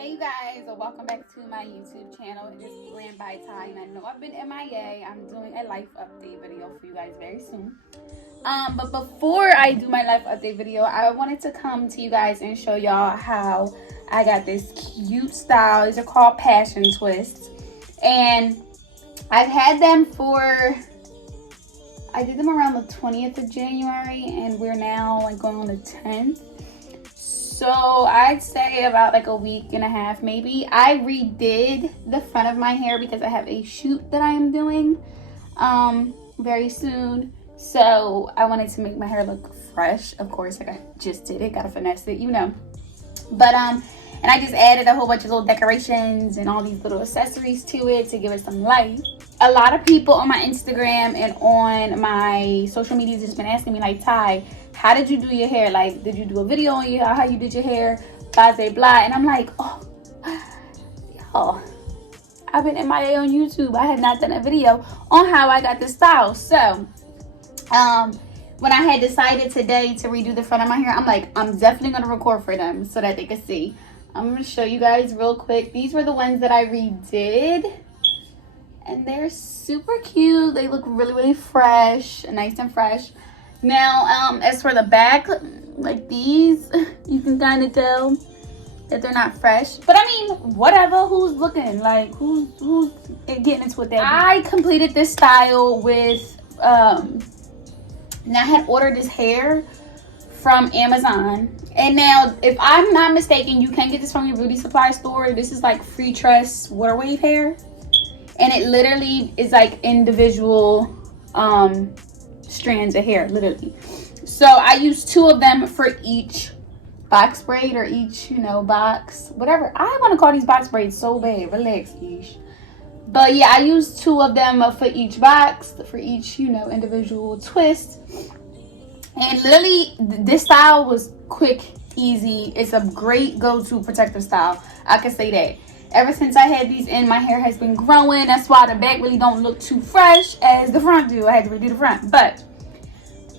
Hey you guys, welcome back to my YouTube channel. It is Glam by Ty, and I know I've been MIA. I'm doing a life update video for you guys very soon. But before I do my life update video, I wanted to come to you guys and show y'all how I got this cute style. These are called passion twists, and I've had them I did them around the 20th of January, and we're now like going on the 10th. So I'd say about like a week and a half maybe. I redid the front of my hair because I have a shoot that I am doing very soon. So I wanted to make my hair look fresh. Of course, like I just did it, gotta finesse it, you know. But and I just added a whole bunch of little decorations and all these little accessories to it to give it some life. A lot of people on my Instagram and on my social media has just been asking me like, Ty, how did you do your hair? Like, did you do a video on how you did your hair? Blah, blah, blah. And I'm like, oh, y'all, I've been MIA on YouTube. I have not done a video on how I got this style. So, when I had decided today to redo the front of my hair, I'm like, I'm definitely going to record for them so that they can see. I'm going to show you guys real quick. These were the ones that I redid. And they're super cute. They look really, really fresh, nice and fresh. Now, as for the back, like these, you can kind of tell that they're not fresh. But I mean, whatever. Who's looking? Like, who's getting into what that? I completed this style with, now I had ordered this hair from Amazon. And now, if I'm not mistaken, you can get this from your beauty supply store. This is like free tress water wave hair. And it literally is like individual strands of hair, literally. So I used 2 of them for each box braid or each, box, whatever. I want to call these box braids so bad. Relax, ish. But yeah, I used 2 of them for each box, for each, individual twist. And literally, this style was quick, easy. It's a great go-to protective style. I can say that. Ever since I had these in, my hair has been growing. That's why the back really don't look too fresh as the front do. I had to redo the front. But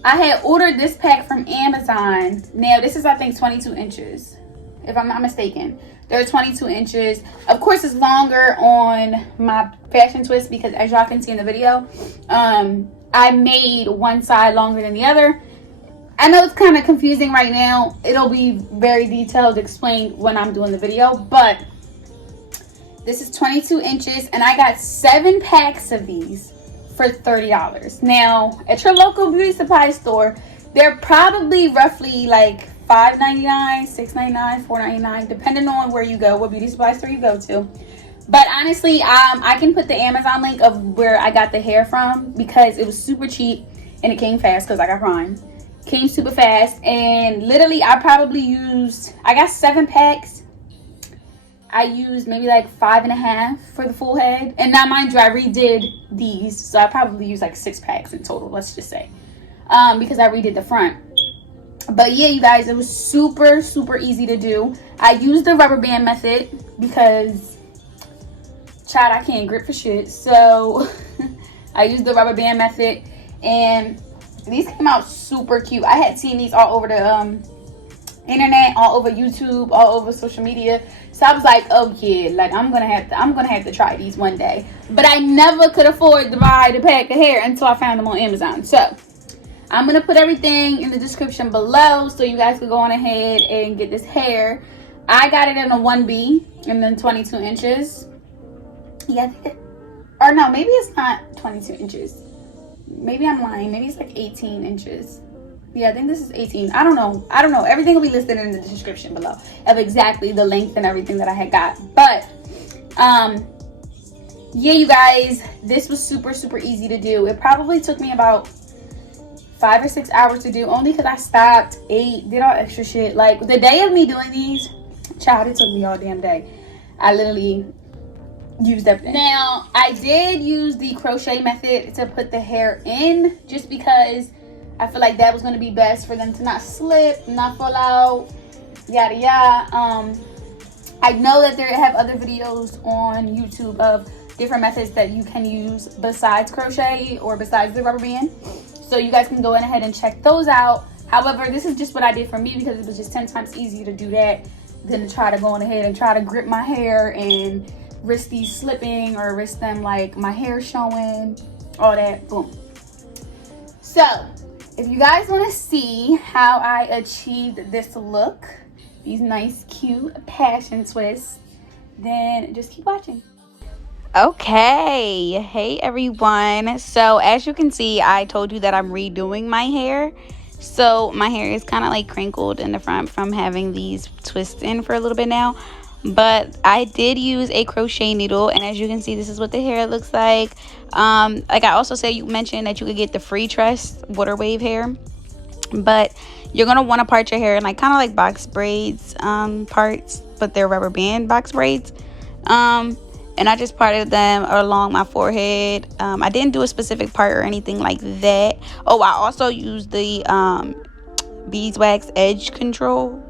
I had ordered this pack from Amazon. Now, this is, I think, 22 inches, if I'm not mistaken. They're 22 inches. Of course, it's longer on my fashion twist because, as y'all can see in the video, I made one side longer than the other. I know it's kind of confusing right now. It'll be very detailed, explained when I'm doing the video, but this is 22 inches, and I got 7 packs of these for $30. Now, at your local beauty supply store, they're probably roughly like $5.99, $6.99, $4.99, depending on where you go, what beauty supply store you go to. But honestly, I can put the Amazon link of where I got the hair from because it was super cheap and it came fast because I got Prime. Came super fast, and literally I got 7 packs. I used maybe like 5.5 for the full head. And now, mind you, I redid these. So I probably used like 6 packs in total, let's just say. Because I redid the front. But yeah, you guys, it was super, super easy to do. I used the rubber band method because, child, I can't grip for shit. So I used the rubber band method. And these came out super cute. I had seen these all over the internet, all over YouTube, all over social media. So I was like, oh yeah, like I'm gonna have to try these one day. But I never could afford to buy the pack of hair until I found them on Amazon. So I'm gonna put everything in the description below so you guys can go on ahead and get this hair. I got it in a 1B and then 22 inches. Yeah, or no, maybe it's not 22 inches. Maybe I'm lying. Maybe it's like 18 inches. Yeah, I think this is 18. I don't know. Everything will be listed in the description below of exactly the length and everything that I had got. But, yeah, you guys, this was super, super easy to do. It probably took me about 5 or 6 hours to do, only because I stopped, ate, did all extra shit. Like, the day of me doing these, child, it took me all damn day. I literally used everything. Now, I did use the crochet method to put the hair in just because I feel like that was going to be best for them to not slip, not fall out, yada yada. I know that they have other videos on YouTube of different methods that you can use besides crochet or besides the rubber band. So you guys can go in ahead and check those out. However, this is just what I did for me because it was just 10 times easier to do that than to try to go on ahead and try to grip my hair and risk these slipping or risk them like my hair showing, all that. Boom. So if you guys want to see how I achieved this look, these nice cute passion twists, then just keep watching. Okay, hey everyone. So as you can see, I told you that I'm redoing my hair. So my hair is kind of like crinkled in the front from having these twists in for a little bit now. But I did use a crochet needle, and as you can see, this is what the hair looks like. Like I also said, you mentioned that you could get the free tress water wave hair, but you're gonna want to part your hair in like kind of like box braids parts, but they're rubber band box braids. And I just parted them along my forehead. I didn't do a specific part or anything like that. Oh, I also used the beeswax edge control,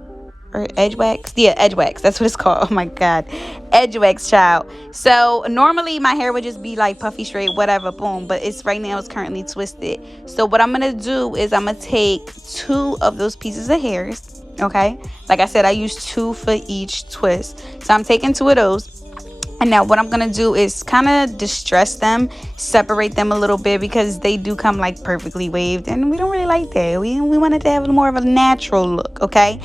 or edge wax. Yeah, edge wax, that's what it's called. Oh my god, edge wax, child. So normally my hair would just be like puffy straight, whatever, boom, but it's right now it's currently twisted. So what I'm gonna do is I'm gonna take 2 of those pieces of hairs. Okay, like I said, I used 2 for each twist, so I'm taking 2 of those. And now what I'm going to do is kind of distress them, separate them a little bit, because they do come like perfectly waved, and we don't really like that. We wanted to have more of a natural look, okay?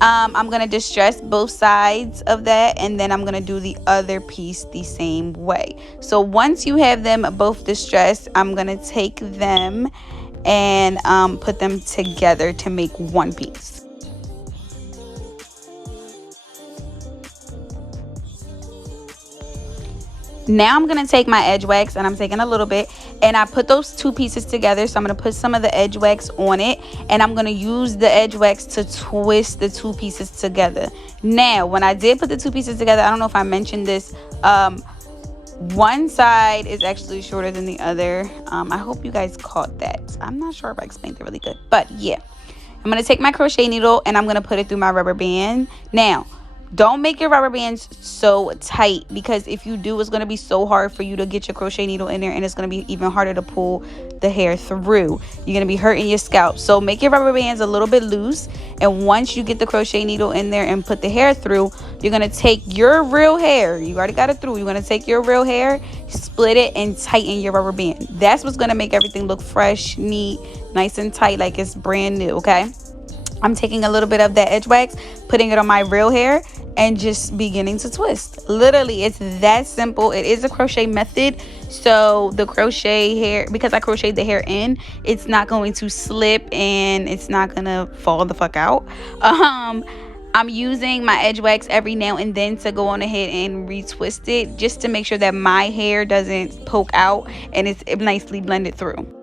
I'm going to distress both sides of that, and then I'm going to do the other piece the same way. So once you have them both distressed, I'm going to take them and put them together to make one piece. Now I'm going to take my edge wax, and I'm taking a little bit, and I put those 2 pieces together. So I'm going to put some of the edge wax on it, and I'm going to use the edge wax to twist the 2 pieces together. Now, when I did put the 2 pieces together, I don't know if I mentioned this, one side is actually shorter than the other. I hope you guys caught that. I'm not sure if I explained it really good, but yeah. I'm going to take my crochet needle, and I'm going to put it through my rubber band. Now, don't make your rubber bands so tight, because if you do, it's going to be so hard for you to get your crochet needle in there, and it's going to be even harder to pull the hair through. You're going to be hurting your scalp. So make your rubber bands a little bit loose, and once you get the crochet needle in there and put the hair through, you're going to take your real hair. You already got it through. You're going to take your real hair, split it, and tighten your rubber band. That's what's going to make everything look fresh, neat, nice and tight, like it's brand new, okay? I'm taking a little bit of that edge wax, putting it on my real hair, and just beginning to twist. Literally, it's that simple. It is a crochet method, so the crochet hair, because I crocheted the hair in, it's not going to slip and it's not gonna fall the fuck out. I'm using my edge wax every now and then to go on ahead and retwist it, just to make sure that my hair doesn't poke out and it's nicely blended through.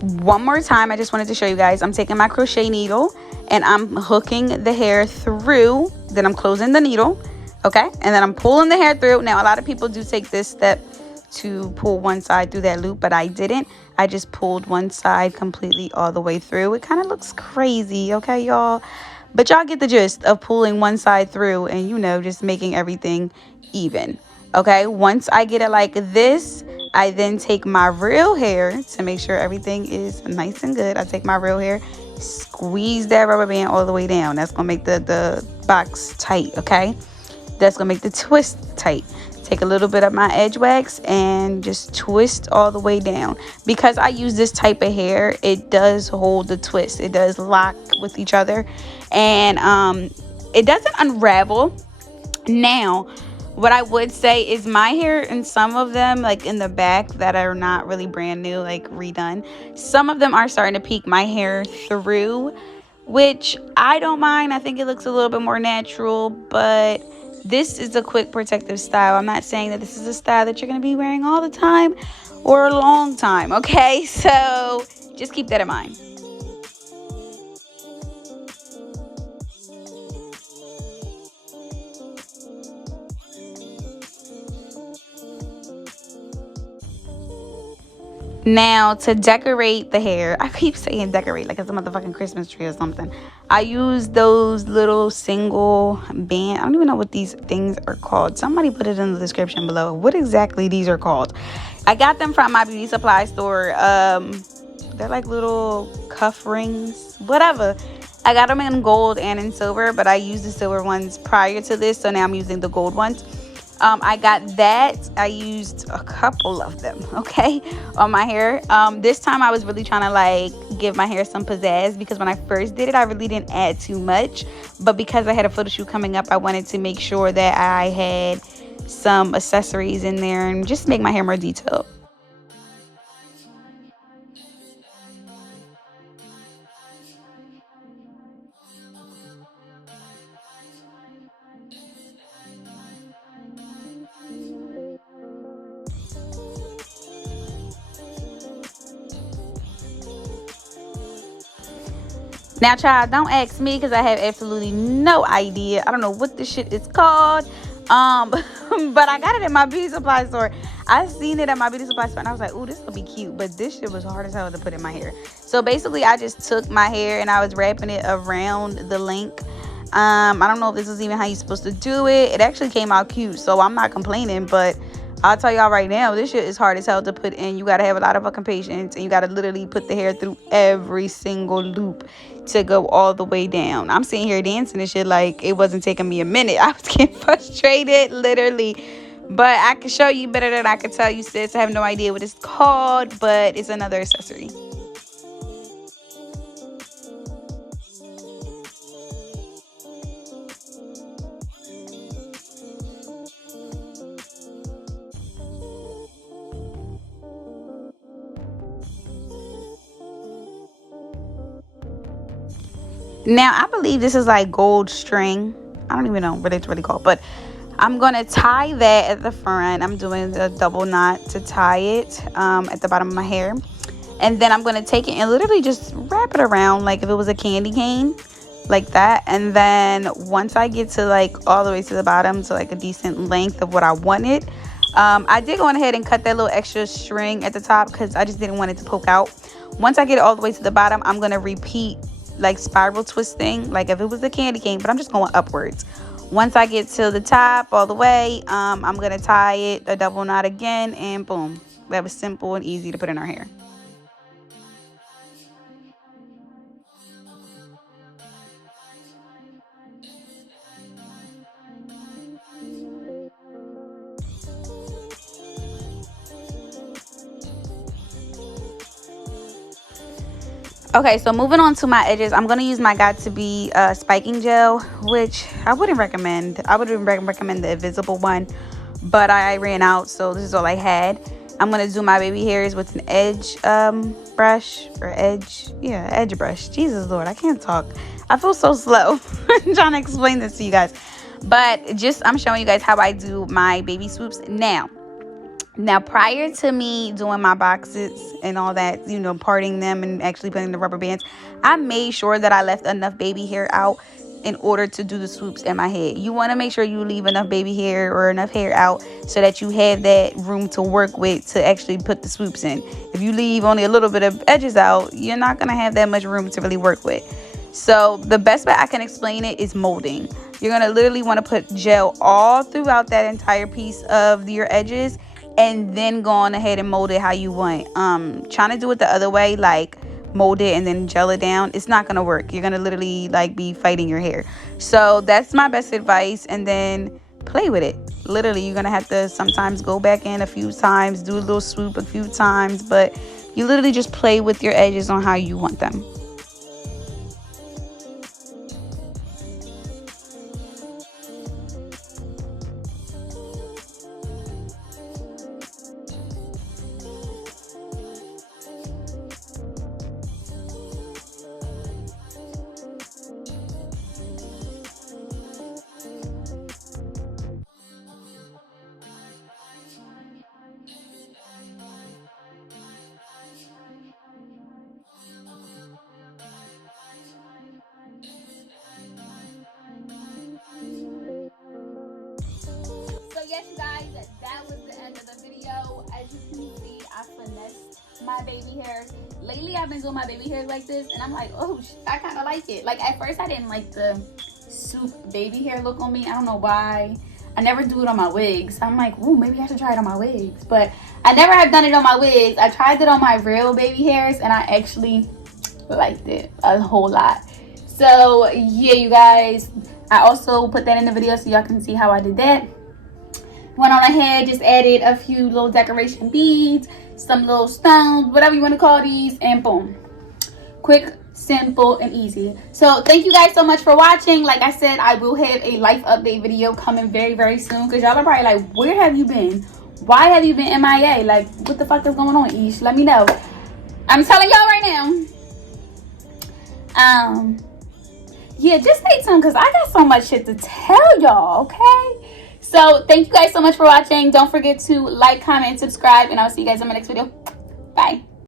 One more time, I just wanted to show you guys, I'm taking my crochet needle and I'm hooking the hair through, then I'm closing the needle, okay, and then I'm pulling the hair through. Now a lot of people do take this step to pull one side through that loop, but I didn't. I just pulled one side completely all the way through. It kind of looks crazy, okay, y'all, but y'all get the gist of pulling one side through and, you know, just making everything even. Okay, once I get it like this, I then take my real hair to make sure everything is nice and good. I take my real hair, squeeze that rubber band all the way down. That's gonna make the box tight, okay? That's gonna make the twist tight. Take a little bit of my edge wax and just twist all the way down. Because I use this type of hair, it does hold the twist. It does lock with each other, and it doesn't unravel. Now, what I would say is my hair, and some of them, like in the back that are not really brand new, like redone, some of them are starting to peek my hair through, which I don't mind. I think it looks a little bit more natural, but this is a quick protective style. I'm not saying that this is a style that you're going to be wearing all the time or a long time, okay? So just keep that in mind. Now, to decorate the hair, I keep saying decorate like it's a motherfucking Christmas tree or something. I use those little single band. I don't even know what these things are called. Somebody put it in the description below. What exactly these are called? I got them from my beauty supply store. They're like little cuff rings, whatever. I got them in gold and in silver, but I used the silver ones prior to this, so now I'm using the gold ones. I got that. I used a couple of them, okay, on my hair. This time I was really trying to like give my hair some pizzazz, because when I first did it, I really didn't add too much. But because I had a photo shoot coming up, I wanted to make sure that I had some accessories in there and just make my hair more detailed. Now, child, don't ask me because I have absolutely no idea. I don't know what this shit is called. But I got it at my beauty supply store. I seen it at my beauty supply store and I was like, ooh, this will be cute. But this shit was hard as hell to put in my hair. So basically, I just took my hair and I was wrapping it around the link. I don't know if this is even how you're supposed to do it. It actually came out cute, so I'm not complaining, but I'll tell y'all right now, this shit is hard as hell to put in. You gotta have a lot of fucking patience, and you gotta literally put the hair through every single loop to go all the way down. I'm sitting here dancing and shit like it wasn't taking me a minute. I was getting frustrated, literally. But I can show you better than I can tell you, sis. I have no idea what it's called, but it's another accessory. Now, I believe this is like gold string. I don't even know what it's really called, but I'm going to tie that at the front. I'm doing the double knot to tie it at the bottom of my hair. And then I'm going to take it and literally just wrap it around like if it was a candy cane, like that. And then once I get to like all the way to the bottom, to like a decent length of what I wanted, I did go ahead and cut that little extra string at the top because I just didn't want it to poke out. Once I get it all the way to the bottom, I'm going to repeat like spiral twisting like if it was a candy cane, but I'm just going upwards. Once I get to the top all the way, I'm going to tie it a double knot again, and boom. That was simple and easy to put in our hair. Okay, so moving on to my edges, I'm going to use my Got2b spiking gel, which I wouldn't recommend. I would recommend the invisible one, but I ran out, so this is all I had. I'm going to do my baby hairs with an edge brush, or edge brush. Jesus Lord, I can't talk. I feel so slow trying to explain this to you guys. But just, I'm showing you guys how I do my baby swoops now. Now, prior to me doing my boxes and all that, you know, parting them and actually putting the rubber bands, I made sure that I left enough baby hair out in order to do the swoops in my head. You want to make sure you leave enough baby hair or enough hair out so that you have that room to work with to actually put the swoops in. If you leave only a little bit of edges out, you're not going to have that much room to really work with. So the best way I can explain it is molding. You're going to literally want to put gel all throughout that entire piece of your edges, and then go on ahead and mold it how you want. Trying to do it the other way, like mold it and then gel it down, it's not gonna work. You're gonna literally like be fighting your hair. So that's my best advice. And then play with it. Literally, you're gonna have to sometimes go back in a few times, do a little swoop a few times, but you literally just play with your edges on how you want them. yes, you guys, that was the end of the video. As you can see, I finessed my baby hairs. Lately, I've been doing my baby hairs like this, and I'm like, oh, I kind of like it. Like, at first, I didn't like the soup baby hair look on me. I don't know why. I never do it on my wigs. I'm like, ooh, maybe I should try it on my wigs. But I never have done it on my wigs. I tried it on my real baby hairs, and I actually liked it a whole lot. So, yeah, you guys. I also put that in the video so y'all can see how I did that. Went on ahead, just added a few little decoration beads, some little stones, whatever you want to call these, and boom. Quick, simple, and easy. So thank you guys so much for watching. Like I said, I will have a life update video coming very, very soon, because y'all are probably like, where have you been? Why have you been MIA? Like, what the fuck is going on, Ish? Let me know. I'm telling y'all right now. Yeah, just stay tuned, because I got so much shit to tell y'all, okay? So, thank you guys so much for watching. Don't forget to like, comment, and subscribe, and I'll see you guys in my next video. Bye.